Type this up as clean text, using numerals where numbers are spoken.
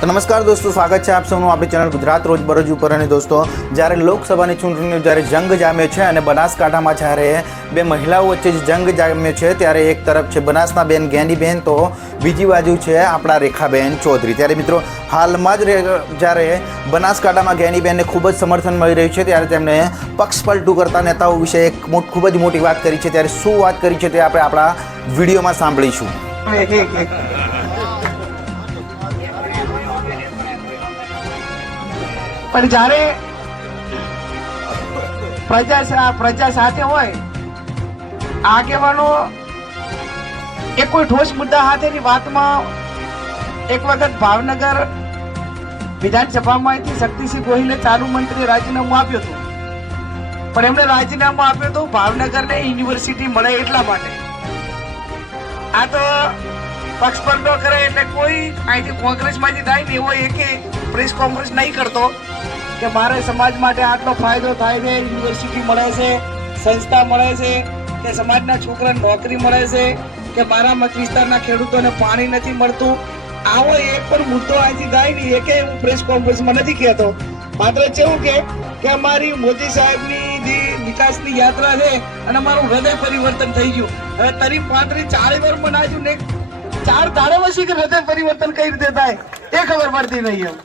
તો નમસ્કાર દોસ્તો, સ્વાગત છે આપ સૌનું આપણી ચેનલ ગુજરાત રોજબરોજ ઉપર। અને દોસ્તો, જ્યારે લોકસભાની ચૂંટણીનો જ્યારે જંગ જામ્યો છે અને બનાસકાંઠામાં જ્યારે બે મહિલાઓ વચ્ચે જંગ જામ્યો છે, ત્યારે એક તરફ છે બનાસના બેન જ્ઞાનીબેન, તો બીજી બાજુ છે આપણા રેખાબેન ચૌધરી। ત્યારે મિત્રો, હાલમાં જ જ્યારે બનાસકાંઠામાં જ્ઞાનીબેનને ખૂબ જ સમર્થન મળી રહ્યું છે, ત્યારે તેમણે પક્ષ પલટું કરતા નેતાઓ વિશે એક ખૂબ જ મોટી વાત કરી છે। ત્યારે શું વાત કરી છે તે આપણે આપણા વિડીયોમાં સાંભળીશું। પણ જ્યારે પ્રજા સાથે હોય આગેવાનો એક કોઈ ઠોસ મુદ્દા સાથેની વાતમાં એક વખત ભાવનગર વિધાનસભામાંથી શક્તિસિંહ ગોહિલે ચાલુ મંત્રી રાજીનામું આપ્યું હતું, પણ એમણે રાજીનામું આપ્યું હતું ભાવનગરને યુનિવર્સિટી મળે એટલા માટે। આ તો પક્ષ પલટો કરે એટલે કોઈ અહીંથી કોંગ્રેસમાંથી થાય ને એવો એકે પ્રેસ કોન્ફરન્સ નહીં કરતો કે મારે સમાજ માટે આટલો ફાયદો થાય છે, યુનિવર્સિટી મળે છે, સંસ્થા મળે છે, કે સમાજના છોકરાને નોકરી મળે છે, કે મારા મત વિસ્તારના ખેડૂતોને પાણી નથી મળતું, આવો એક પણ મુદ્દો અહીંથી થાય નહીં એકે હું પ્રેસ કોન્ફરન્સમાં નથી કહેતો। માત્ર કેવું કે અમારી મોદી સાહેબની જે વિકાસની યાત્રા છે અને અમારું હૃદય પરિવર્તન થઈ ગયું। હવે તરી 35-40 વર્ષ બનાવ્યું ને 4 દાડે વસી કે હૃદય પરિવર્તન કઈ રીતે થાય એ ખબર પડતી નહીં એમ।